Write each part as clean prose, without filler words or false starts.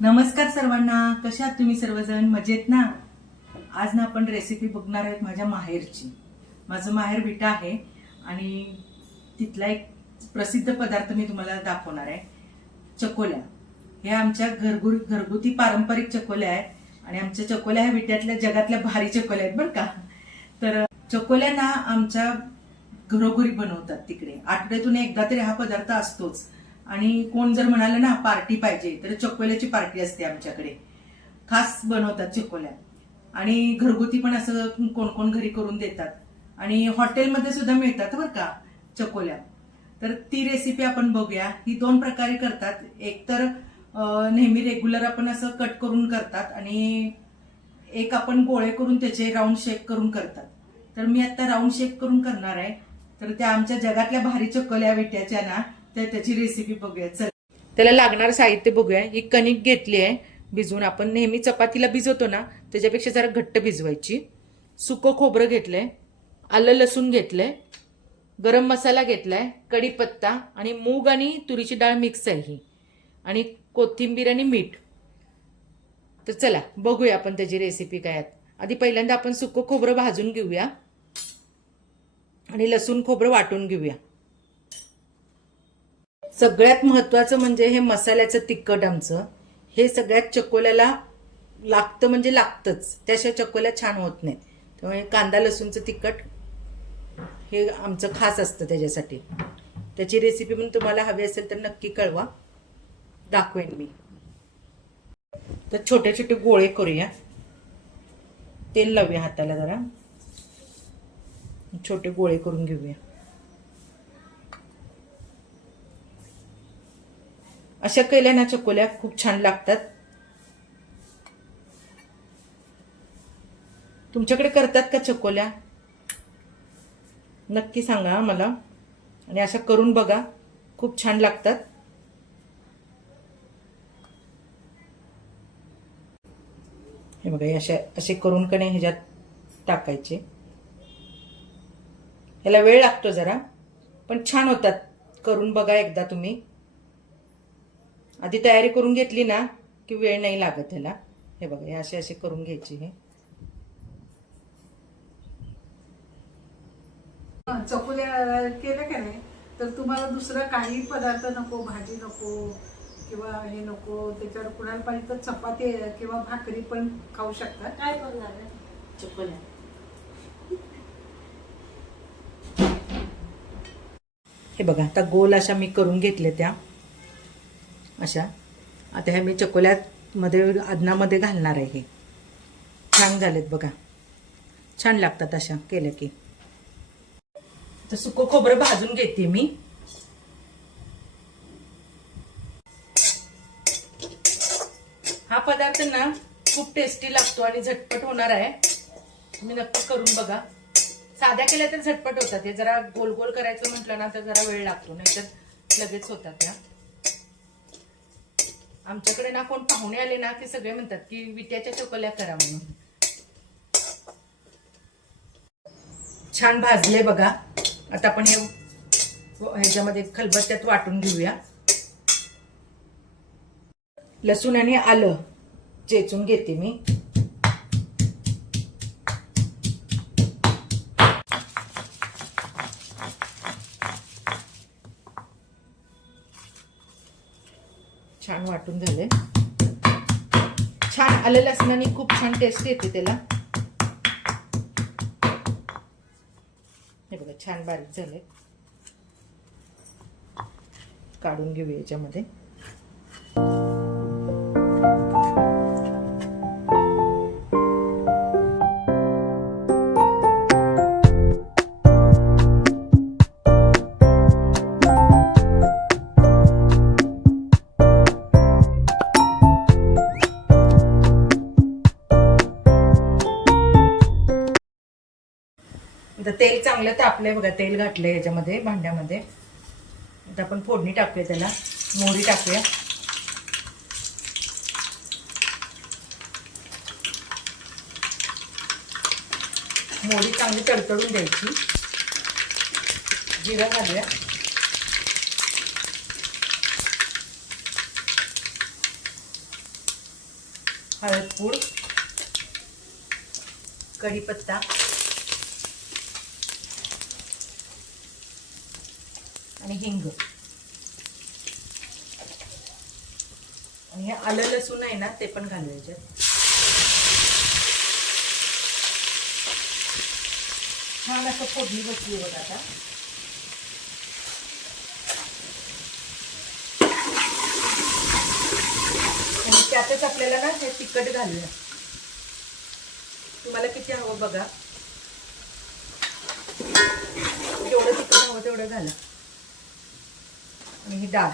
नमस्कार सर्वांना, कशा आहात तुम्ही सर्वजण? मजेत ना? आज ना आपण रेसिपी बघणार आहोत माझ्या माहेरची. माझं माहेर विटा आहे आणि तिथला एक प्रसिद्ध पदार्थ मी तुम्हाला दाखवणार आहे. चकोल्या. हे आमच्या घरगुती पारंपरिक चकोल्या आहेत आणि आमच्या चकोल्या ह्या विट्यातल्या जगातल्या भारी चकोल्या आहेत बरं का. तर चकोल्या ना आमच्या घरोघरी बनवतात तिकडे. आठवड्यातून एकदा तरी हा पदार्थ असतोच. आणि कोण जर म्हणाले ना पार्टी पाहिजे तर चकोल्याची पार्टी असते आमच्याकडे. खास बनवतात चकोल्या आणि घरगुती पण असं कोण कोण घरी करून देतात आणि हॉटेलमध्ये सुद्धा मिळतात बरं का चकोल्या. तर ती रेसिपी आपण बघूया. ही दोन प्रकारे करतात. एक तर नेहमी रेग्युलर आपण असं कट करून करतात आणि एक आपण गोळे करून त्याचे राऊंड शेप करून करतात. तर मी आता राऊंड शेप करून करणार आहे. तर त्या आमच्या जगातल्या भारी चकोल्या विट्याच्या ना, तर त्याची रेसिपी बघूया. चल, त्याला लागणारं साहित्य बघूया. ही कणिक घेतली आहे भिजवून. आपण नेहमी चपातीला भिजवतो ना त्याच्यापेक्षा जरा घट्ट भिजवायची. सुकं खोबरं घेतलंय, आलं लसूण घेतलंय, गरम मसाला घेतलाय, कढीपत्ता आणि मूग आणि तुरीची डाळ मिक्स आहे ही, आणि कोथिंबीर आणि मीठ. तर चला बघूया आपण त्याची रेसिपी काय आहे. आधी पहिल्यांदा आपण सुकं खोबरं भाजून घेऊया आणि लसूण खोबरं वाटून घेऊया. सगळ्यात महत्वाचं म्हणजे हे मसाल्याचं तिखट. आमचं हे सगळ्यात चकोल्याला लागतं, म्हणजे लागतंच. त्याशिवाय चकोल्या छान होत नाही. त्यामुळे कांदा लसूणचं तिखट हे आमचं खास असतं त्याच्यासाठी. त्याची रेसिपी पण तुम्हाला हवी असेल तर नक्की कळवा, दाखवेन मी. तर छोटे छोटे गोळे करूया. तेल लावूया हाताला जरा. छोटे गोळे करून घेऊया. अशा केल्या ना चकोल्या खूप छान लागतात. तुमच्याकडे करतात का चकोल्या? नक्की सांगा मला. आणि अशा करून बघा, खूप छान लागतात. हे बघा, असे करून कणे ह्याच्यात टाकायचे. ह्याला वेळ लागतो जरा, पण छान होतात. करून बघा एकदा तुम्ही. आधी तयारी करून घेतली ना की वेळ नाही लागत ह्याला. हे बघा, हे असे करून घ्यायचे. हे चकुल्या केलं का नाही तर तुम्हाला दुसरं काही पदार्थ नको, भाजी नको किंवा हे नको. त्याच्यावर कुणाला पाहिजे तर चपाती किंवा भाकरी पण खाऊ शकता. काय करणार आहे? चकोल्या. हे बघा, आता गोल अशा मी करून घेतले त्या अशा. आता ह्या मी चकोल्यामध्ये आदनामध्ये घालणार आहे. हे छान झालेत बघा, छान लागतात अशा केल्या की. तर सुकं खोबरं भाजून घेते मी. हा पदार्थ ना खूप टेस्टी लागतो आणि झटपट होणार आहे. तुम्ही नक्की करून बघा. साध्या केल्या तर झटपट होतात. हे जरा गोल गोल करायचं म्हटलं ना तर जरा वेळ लागतो, नाहीतर लगेच होतात त्या. आमच्याकडे ना कोण पाहुणे आले ना की सगळे म्हणतात की विट्याच्या चकोल्या करा म्हणून. छान भाजले बघा. आता आपण ह्याच्यामध्ये खलबत्त्यात वाटून घेऊया. लसूण आणि आलं चेचून घेते मी. छान वाटून झाले. छान आलं लसणाने खूप छान टेस्ट येते त्याला. हे बघा, छान बारीक झाले. काढून घेऊया याच्यामध्ये. आता तेल चांगलं तापलंय बघा. तेल घातलंय याच्यामध्ये भांड्यामध्ये. आता आपण फोडणी टाकूया त्याला. मोहरी टाकूया. मोहरी चांगली तडतडून द्यायची. जिरं घालूया. हळदपूड, कढीपत्ता आणि हिंग आणि हे आलं लसूण आहे ना ते पण घालू याच्यात. छान असं फोडणी बसली बघा आता. आणि त्यातच आपल्याला ना हे तिखट घालूया. तुम्हाला किती हवं बघा, जेवढं तिखट हवं तेवढं घाला. आणि ही डाळ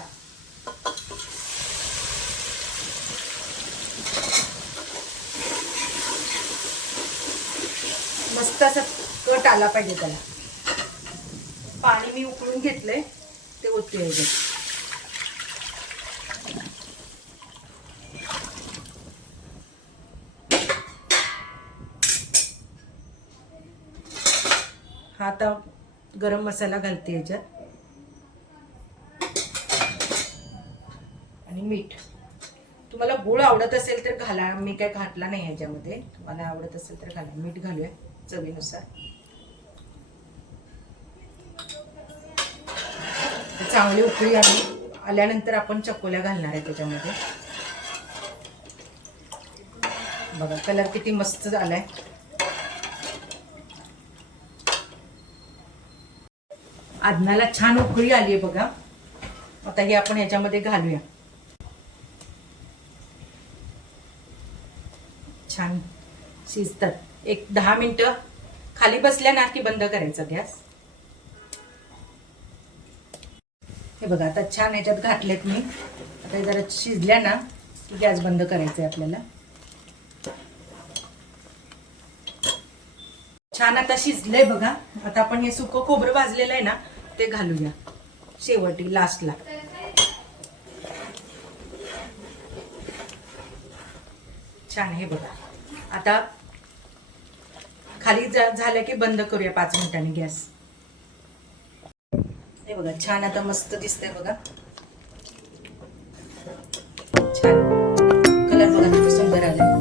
मस्त असं कट आला पाहिजे त्याला. पाणी मी उकळून घेतलंय ते ओतूया याच्यात. हा आता गरम मसाला घालते याच्यात आणि मीठ. तुम्हाला गुळ आवडत असेल तर घाला, मी काय घातला नाही याच्यामध्ये. तुम्हाला आवडत असेल तर घाला. मीठ घालूया चवीनुसार. चांगली उकळी आल्यानंतर आपण चकोल्या घालणार आहे त्याच्यामध्ये. बघा कलर किती मस्त झालाय. आदनाला छान उकळी आली आहे बघा. आता हे आपण ह्याच्यामध्ये घालूया. छान शिजतात. एक 10 मिनिटं खाली बसल्या ना की बंद करायचा गॅस. हे बघा आता छान ह्याच्यात घातलेत मी. आता जरा शिजल्या ना की गॅस बंद करायचा आहे आपल्याला. छान आता शिजलंय बघा. आता आपण हे सुकं खोबरं भाजलेलं आहे ना ते घालूया शेवटी लास्टला. छान हे बघा. आता खाली झालं की बंद करूया 5 मिनिटांनी गॅस. हे बघा छान आता मस्त दिसतंय बघा. छान कलर बघा किती सुंदर आलाय.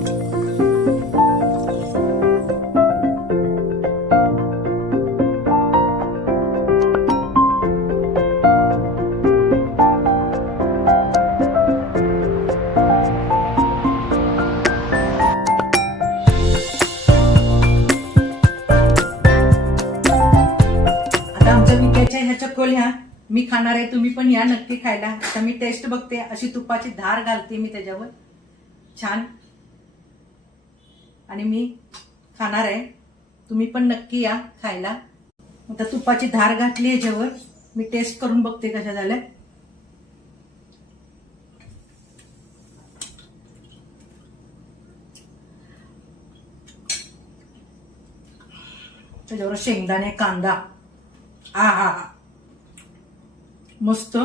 ह्या चकोल्या मी खाणार आहे. तुम्ही पण या नक्की खायला. आता मी टेस्ट बघते. अशी तुपाची धार घालते मी त्याच्यावर छान. आणि मी खाणार आहे. तुम्ही पण नक्की या खायला. आता तुपाची धार घातली याच्यावर. मी टेस्ट करून बघते कशा झाल्या. त्याच्यावर शेंगदाणे, कांदा, मस्त.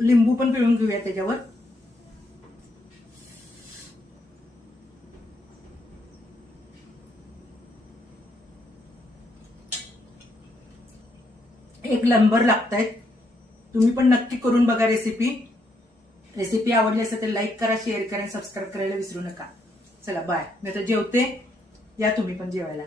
लिंबू पण पिळून घेऊया त्याच्यावर. एक नंबर लागतायत. तुम्ही पण नक्की करून बघा रेसिपी आवडली असेल तर लाईक करा, शेअर करा, सबस्क्राईब करायला विसरू नका. चला बाय. मी आता जेवते. या तुम्ही पण जेवायला.